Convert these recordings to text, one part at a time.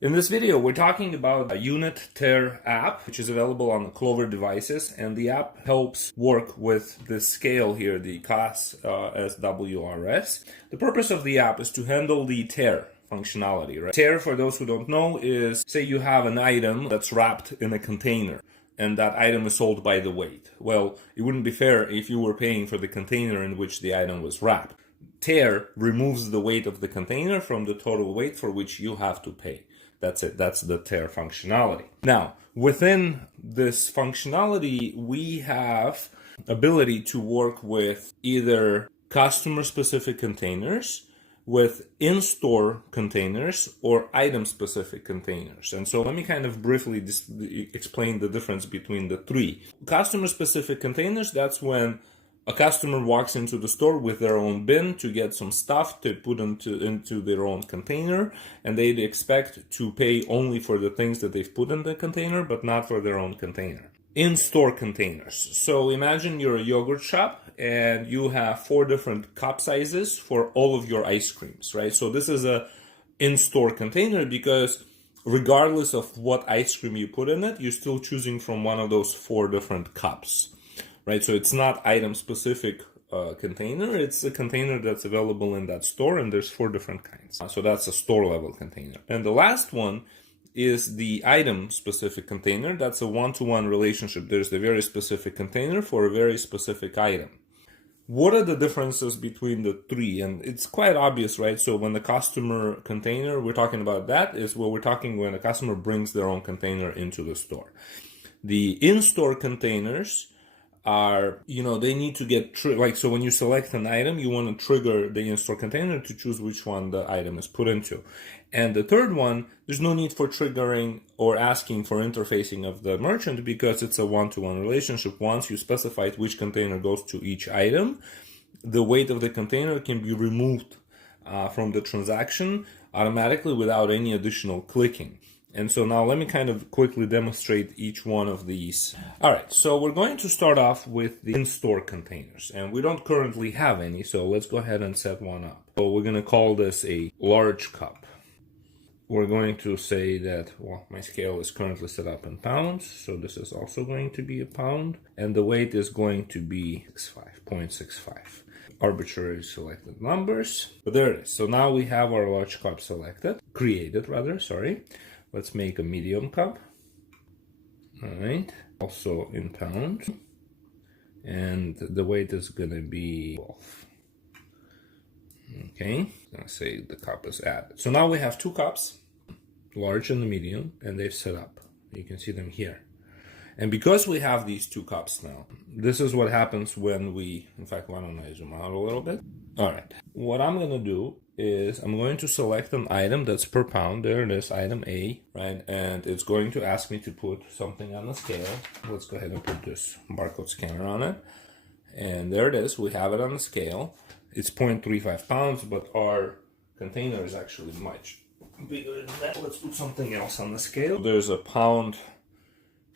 In this video, we're talking about a unit Tare app, which is available on the Clover devices, and the app helps work with the scale here, the COS SWRS. The purpose of the app is to handle the Tare functionality, right? Tare, for those who don't know, is, say you have an item that's wrapped in a container, and that item is sold by the weight. Well, it wouldn't be fair if you were paying for the container in which the item was wrapped. Tare removes the weight of the container from the total weight for which you have to pay. That's it. That's the Tare functionality. Now, within this functionality, we have ability to work with either customer-specific containers, with in-store containers, or item-specific containers. And so let me kind of briefly explain the difference between the three. Customer-specific containers, that's when a customer walks into the store with their own bin to get some stuff to put into their own container, and they'd expect to pay only for the things that they've put in the container, but not for their own container. In-store containers. So imagine you're a yogurt shop and you have 4 different cup sizes for all of your ice creams, right? So this is a in-store container because regardless of what ice cream you put in it, you're still choosing from one of those 4 different cups. Right, so it's not item-specific container. It's a container that's available in that store, and there's 4 different kinds. So that's a store-level container. And the last one is the item-specific container. That's a one-to-one relationship. There's a very specific container for a very specific item. What are the differences between the 3? And it's quite obvious, right? So when the customer container, we're talking about that, is what we're talking when a customer brings their own container into the store. The in-store containers are, they need to get, so when you select an item, you want to trigger the in-store container to choose which one the item is put into. And the third one, there's no need for triggering or asking for interfacing of the merchant because it's a one-to-one relationship. Once you specified which container goes to each item, the weight of the container can be removed from the transaction automatically without any additional clicking. And so now let me kind of quickly demonstrate each one of these. All right, so we're going to start off with the in-store containers, and we don't currently have any, so let's go ahead and set one up. So we're going to call this a large cup. We're going to say that, well, my scale is currently set up in pounds, so this is also going to be a pound, and the weight is going to be 0.65. Arbitrary selected numbers, but there it is. So now we have our large cup created. Let's make a medium cup. All right, also in pounds, and the weight is gonna be 12. Okay, let's say the cup is added. So now we have 2 cups, large and the medium, and they've set up. You can see them here. And because we have these 2 cups now, this is what happens when in fact, why don't I zoom out a little bit? All right, what I'm gonna do is I'm going to select an item that's per pound. There it is, item A, right? And it's going to ask me to put something on the scale. Let's go ahead and put this barcode scanner on it. And there it is, we have it on the scale. It's 0.35 pounds, but our container is actually much bigger than that. Let's put something else on the scale. There's a pound.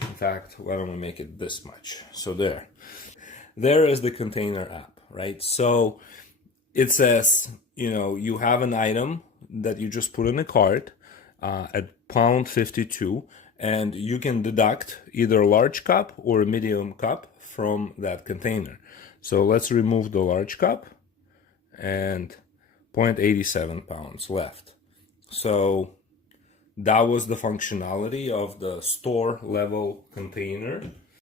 In fact, why don't we make it this much? So there is the container app, right? So it says, you have an item that you just put in a cart at pound 52, and you can deduct either a large cup or a medium cup from that container. So let's remove the large cup, and 0.87 pounds left. So that was the functionality of the store level container